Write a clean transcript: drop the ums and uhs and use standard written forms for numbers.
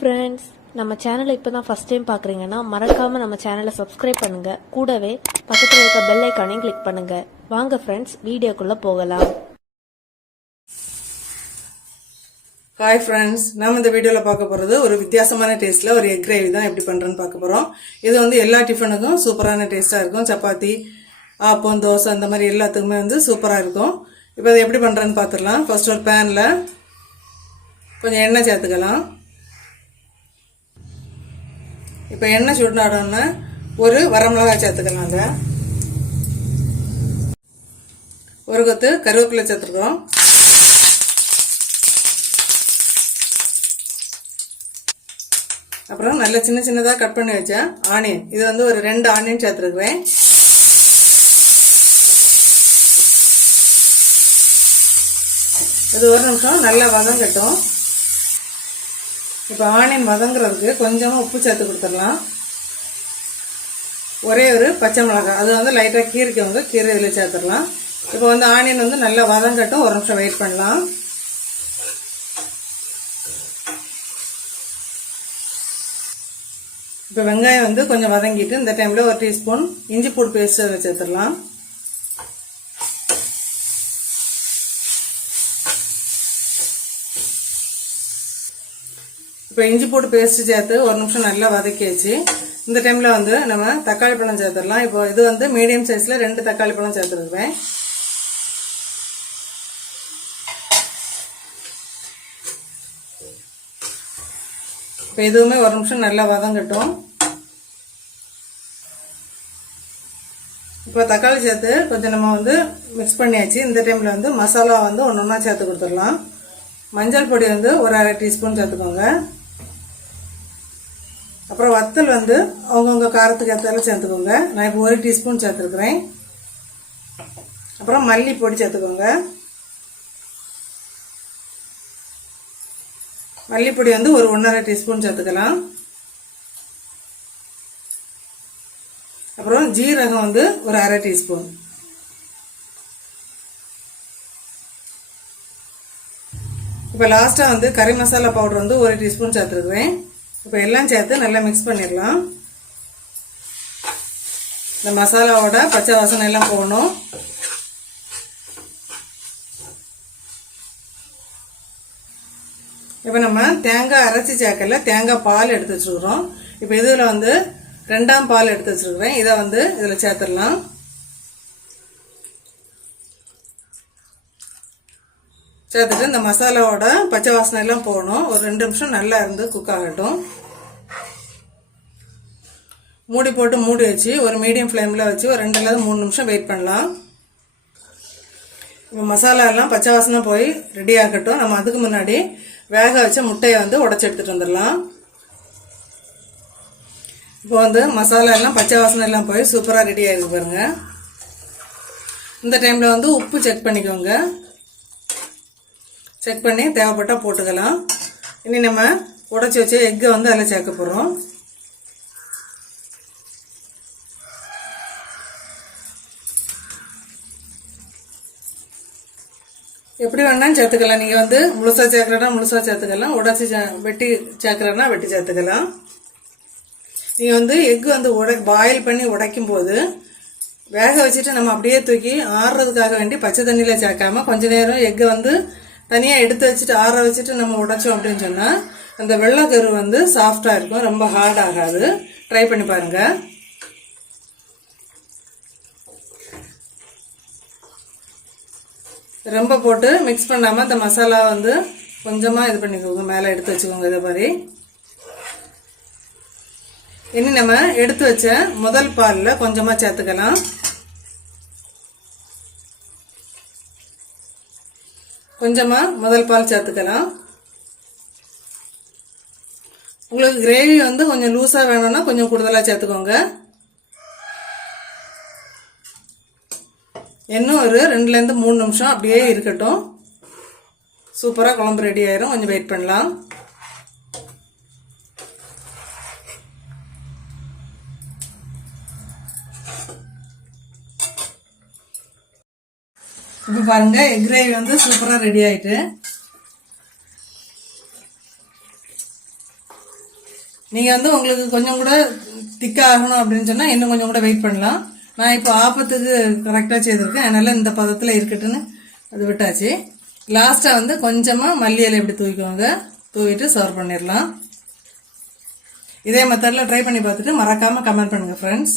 friends, நம்ம சேனலை இப்போதான் ஃபர்ஸ்ட் டைம் பார்க்குறீங்கன்னா மறக்காம நம்ம சேனலை சப்ஸ்கிரைப் பண்ணுங்க. கூடவே பக்கத்தில் இருக்க பெல் ஐகானையும் கிளிக் பண்ணுங்க. வாங்க ஃப்ரெண்ட்ஸ், வீடியோக்குள்ள போகலாம். ஹாய் ஃப்ரெண்ட்ஸ், நம்ம இந்த வீடியோவில் பார்க்க போகிறது ஒரு வித்தியாசமான டேஸ்ட்டில் ஒரு எக் கிரேவி தான் எப்படி பண்ணுறேன்னு பார்க்க போகிறோம். இது வந்து எல்லா டிஃபனுக்கும் சூப்பரான டேஸ்ட்டாக இருக்கும். சப்பாத்தி, ஆப்பம், தோசை அந்த மாதிரி எல்லாத்துக்குமே வந்து சூப்பராக இருக்கும். இப்போ அதை எப்படி பண்ணுறேன்னு பார்த்துடலாம். ஃபர்ஸ்ட் ஒரு பேனில் கொஞ்சம் எண்ணெய் சேர்த்துக்கலாம். இப்போ எண்ணெய் சுடுனாடோன்னா ஒரு வரமிளகாய் சேர்த்துக்கலாங்க. ஒரு கொத்து கருவேப்பிலை சேர்த்துருக்கோம். அப்புறம் நல்ல சின்ன சின்னதாக கட் பண்ணி வச்ச ஆனியன், இது வந்து ஒரு 2 ஆனியன் சேர்த்துருக்குறேன். இது ஒரு நிமிஷம் நல்லா வதங்கட்டும். இப்போ ஆனியன் வதங்குறதுக்கு கொஞ்சமாக உப்பு சேர்த்து கொடுத்துடலாம். ஒரே ஒரு பச்சை மிளகாய், அது வந்து லைட்டாக கீரைக்கவங்க கீரை இதில் சேர்த்துடலாம். இப்போ வந்து ஆனியன் வந்து நல்லா வதங்கட்டும், ஒரு நிமிஷம் வெயிட் பண்ணலாம். இப்போ வெங்காயம் வந்து கொஞ்சம் வதங்கிட்டு இந்த டைமில் ஒரு டீஸ்பூன் இஞ்சி பூண்டு பேஸ்ட் அதில் சேர்த்துடலாம். இப்போ இஞ்சி போட்டு பேஸ்ட் சேர்த்து ஒரு நிமிஷம் நல்லா வதக்கியாச்சு. இந்த டைமில் வந்து நம்ம தக்காளி பழம் சேர்த்துடலாம். இப்போ இது வந்து மீடியம் சைஸில் 2 தக்காளி பழம் சேர்த்துருக்குறேன். இப்போ இதுவுமே ஒரு நிமிஷம் நல்லா வதங்கட்டும். இப்போ தக்காளி சேர்த்து கொஞ்சம் நம்ம வந்து மிக்ஸ் பண்ணியாச்சு. இந்த டைமில் வந்து மசாலா வந்து ஒன்று ஒன்றா சேர்த்து கொடுத்துடலாம். மஞ்சள் பொடி வந்து ஒரு 1/2 டீஸ்பூன் சேர்த்துக்கோங்க. அப்புறம் வத்தல் வந்து அவங்கவுங்க காரத்துக்கு ஏற்றாலும் சேர்த்துக்கோங்க. நான் இப்போ 1 டீஸ்பூன் சேர்த்துருக்குறேன். அப்புறம் மல்லி பொடி சேர்த்துக்கோங்க. மல்லிப்பொடி வந்து ஒரு 1/2 டீஸ்பூன் சேர்த்துக்கலாம். அப்புறம் ஜீரகம் வந்து ஒரு 1/2 டீஸ்பூன். இப்போ லாஸ்ட்டாக வந்து கறி மசாலா பவுடர் வந்து 1 டீஸ்பூன் சேர்த்துருக்குறேன். இப்போ எல்லாம் சேர்த்து நல்லா மிக்ஸ் பண்ணிடலாம். இந்த மசாலாவோட பச்சை வாசனை எல்லாம் போகணும். இப்போ நம்ம தேங்காய் அரைச்சி சேர்க்கல, தேங்காய் பால் எடுத்து வச்சுருக்குறோம். இப்போ இதில் வந்து 2ஆம் பால் எடுத்து வச்சுருக்குறேன். இதை வந்து இதில் சேர்த்துடலாம். சேர்த்துட்டு இந்த மசாலாவோட பச்சை வாசனை எல்லாம் போகணும். ஒரு 2 நிமிஷம் நல்லா இருந்து குக் ஆகட்டும். மூடி போட்டு மூடி வச்சு ஒரு மீடியம் ஃப்ளேமில் வச்சு ஒரு 2 அல்லது 3 நிமிஷம் வெயிட் பண்ணலாம். இப்போ மசாலா எல்லாம் பச்சை வாசனை போய் ரெடி ஆகட்டும். நம்ம அதுக்கு முன்னாடி வேக வச்ச முட்டையை வந்து உடச்சி எடுத்துகிட்டு வந்துடலாம். இப்போ வந்து மசாலா எல்லாம் பச்சை வாசனை எல்லாம் போய் சூப்பராக ரெடி ஆகிருக்கு பாருங்க. இந்த டைமில் வந்து உப்பு செக் பண்ணிக்கோங்க. செக் பண்ணி தேவைப்பட்டால் போட்டுக்கலாம். இனி நம்ம உடச்சி வச்சு எக்கை வந்து அதில் சேர்க்க போகிறோம். எப்படி வேணாலும் சேர்த்துக்கலாம். நீங்கள் வந்து முழுசாக சேர்க்குறனா முழுசாக சேர்த்துக்கலாம், உடச்சி வெட்டி சேர்க்குறனா வெட்டி சேர்த்துக்கலாம். நீங்கள் வந்து எக்கு வந்து பாயில் பண்ணி உடைக்கும் போது வேக வச்சுட்டு நம்ம அப்படியே தூக்கி ஆறுறதுக்காக வேண்டி பச்சை தண்ணியில் சேர்க்காம கொஞ்ச நேரம் எக்கை வந்து தனியாக எடுத்து வச்சுட்டு ஆற வச்சுட்டு நம்ம உடைச்சோம் அப்படின்னு சொன்னால் அந்த வெள்ளைக்கரு வந்து சாஃப்டாக இருக்கும், ரொம்ப ஹார்ட் ஆகாது. ட்ரை பண்ணி பாருங்கள். ரொம்ப போட்டு மிக்ஸ் பண்ணாமல் இந்த மசாலா வந்து கொஞ்சமாக இது பண்ணிக்கோங்க, மேலே எடுத்து வச்சுக்கோங்க. இதே மாதிரி இனி நம்ம எடுத்து வச்ச முதல் பாலில் கொஞ்சமாக சேர்த்துக்கலாம். கொஞ்சமாக முதல் பால் சேர்த்துக்கலாம். உங்களுக்கு கிரேவி வந்து கொஞ்சம் லூஸாக வேணும்னா கொஞ்சம் கூடுதலாக சேர்த்துக்கோங்க. இன்னும் ஒரு 2லேருந்து 3 நிமிஷம் அப்படியே இருக்கட்டும். சூப்பராக குழம்பு ரெடி ஆயிரும். கொஞ்சம் வெயிட் பண்ணலாம். இப்போ பாருங்க, எக் கிரேவி வந்து சூப்பராக ரெடி ஆயிட்டு. நீங்கள் வந்து உங்களுக்கு கொஞ்சம் கூட திக்காக ஆகணும் அப்படின்னு சொன்னால் இன்னும் கொஞ்சம் கூட வெயிட் பண்ணலாம். நான் இப்போ ஆப்பத்துக்கு கரெக்டாக செய்திருக்கேன், அதனால் இந்த பதத்தில் இருக்கட்டுன்னு அது விட்டாச்சு. லாஸ்ட்டாக வந்து கொஞ்சமாக மல்லி இலை இப்படி தூக்கிக்கோங்க, தூவிட்டு சர்வ் பண்ணிடலாம். இதே மெத்தடில் ட்ரை பண்ணி பார்த்துட்டு மறக்காமல் கமெண்ட் பண்ணுங்கள் ஃப்ரெண்ட்ஸ்.